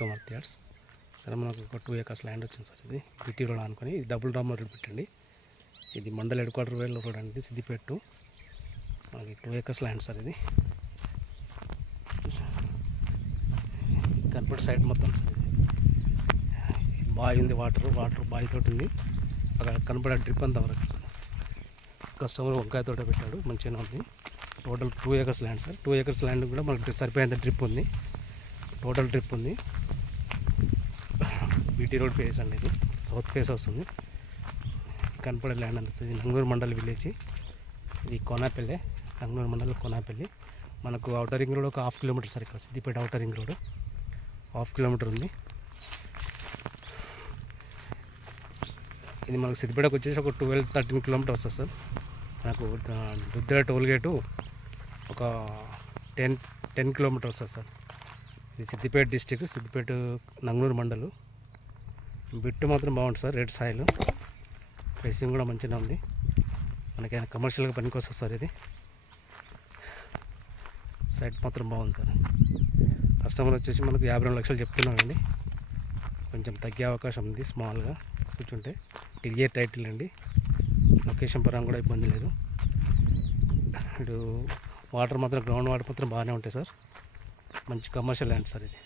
కమర్త్ yards. సరే మనకు ఒక 2 acres ల్యాండ్ వచ్చింది సార్. ఇది BT రోడ్ అనుకొని ఇది డబుల్ డామర్ రోడ్ పెట్టండి. ఇది మండల్ హెడ్ క్వార్టర్ రోడ్ అండి, సిద్దిపేట. మనకి 2 acres ల్యాండ్ సార్. ఇది కనపడి సైడ్ మొత్తం బావి ఉంది, వాటర్ బావి తోటి ఉంది. అక్కడ కనపడే డ్రిప్ అంతా వరకు కస్టమర్ వంకాయ తోట పెట్టాడు, మంచిగా ఉంది. Total 2 acres land sir. 2 acres land కూడా మనకు సరిపోయేంత డ్రిప్ ఉంది, టోటల్ డ్రిప్ ఉంది. BT రోడ్ ఫేస్ అండి, ఇది సౌత్ ఫేస్ వస్తుంది. కనపడే ల్యాండ్ అంత నంగనూరు మండల్ విలేజ్. ఇది కోనాపల్లి, నంగనూరు మండల్ కోనాపల్లి. మనకు అవుటర్ రింగ్ రోడ్ ఒక 1/2 kilometer సార్. ఇక్కడ Siddipet outer ring road 1/2 kilometer ఉంది. ఇది మనకు సిద్దిపేటకు వచ్చేసి ఒక 12-13 kilometers వస్తుంది సార్. మనకు దుద్దెల టోల్ గేటు ఒక 10 kilometers వస్తుంది సార్. ఇది సిద్దిపేట డిస్టిక్, సిద్దిపేట నంగనూరు మండలు. బిట్టు మాత్రం బాగుంటుంది సార్, రెడ్ సాయిల్. ఫేసింగ్ కూడా మంచిగా ఉంది, మనకైనా కమర్షియల్గా పనికొస్తుంది సార్. ఇది సైట్ మాత్రం బాగుంది సార్. కస్టమర్ వచ్చేసి మనకు 52 లక్షలు చెప్తున్నామండి, కొంచెం తగ్గే అవకాశం ఉంది స్మాల్గా కూర్చుంటే. క్లియర్ టైటిల్ అండి, లొకేషన్ పరంగా కూడా ఇబ్బంది లేదు. ఇటు వాటర్ మాత్రం గ్రౌండ్ వాటర్ మాత్రం బాగానే ఉంటాయి సార్. మంచి కమర్షియల్ ల్యాండ్ సార్ ఇది.